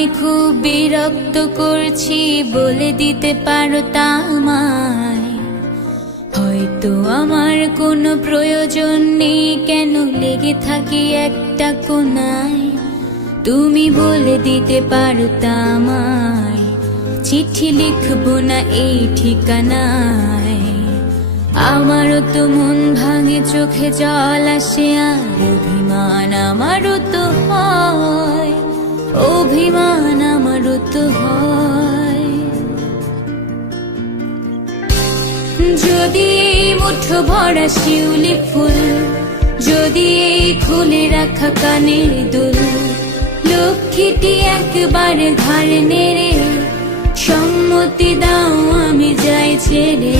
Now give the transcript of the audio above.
তোমায় খুব বিরক্ত করছি, বলে দিতে পারো তা আমায়। হয়তো আমার কোনো প্রয়োজন নেই, কেন লেগে থাকি একটা কোনায়। তুমি বলে দিতে পারো তা আমায়, চিঠি লিখবো না এই ঠিকানায়। আমারও তো মন ভাঙে, চোখে জল আসে, আর অভিমান আমারও তো হয়, অভিমান আমারও তো হয়। যদি এই মুঠো ভরা শিউলি ফুল, যদি এই খুলে রাখা কানের দুল, লক্ষ্মীটি একবারে ধার নেড়ে সম্মতি দাও আমি যাই ছেড়ে।